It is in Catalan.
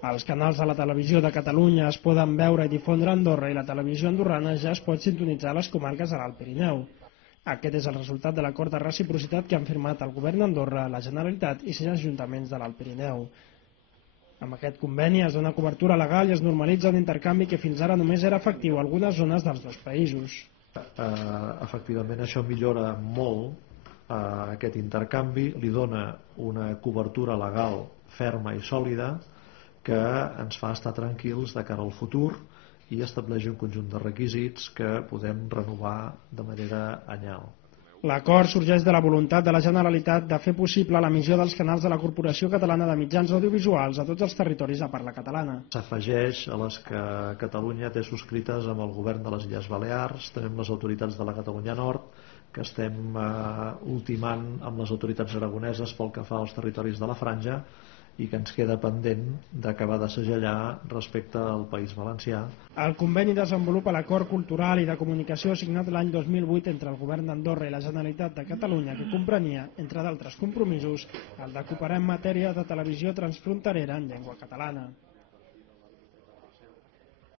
Els canals de la televisió de Catalunya es poden veure i difondre a Andorra i la televisió andorrana ja es pot sintonitzar a les comarques de l'Alt Pirineu. Aquest és el resultat de l'acord de reciprocitat que han firmat el govern d'Andorra, la Generalitat i 6 ajuntaments de l'Alt Pirineu. Amb aquest conveni es dona cobertura legal i es normalitza un intercanvi que fins ara només era efectiu a algunes zones dels dos països. Efectivament això millora molt aquest intercanvi, li dona una cobertura legal ferma i sòlida que ens fa estar tranquils de cara al futur i estableix un conjunt de requisits que podem renovar de manera anyal. L'acord sorgeix de la voluntat de la Generalitat de fer possible l'emissió dels canals de la Corporació Catalana de Mitjans Audiovisuals a tots els territoris de parla catalana. S'afegeix a les que Catalunya té subscrites amb el govern de les Illes Balears, també amb les autoritats de la Catalunya Nord, que estem ultimant amb les autoritats aragoneses pel que fa als territoris de la Franja i que ens queda pendent d'acabar de segellar respecte al País Valencià. El conveni desenvolupa l'acord cultural i de comunicació signat l'any 2008 entre el govern d'Andorra i la Generalitat de Catalunya, que comprenia, entre d'altres compromisos, el de cooperar en matèria de televisió transfronterera en llengua catalana.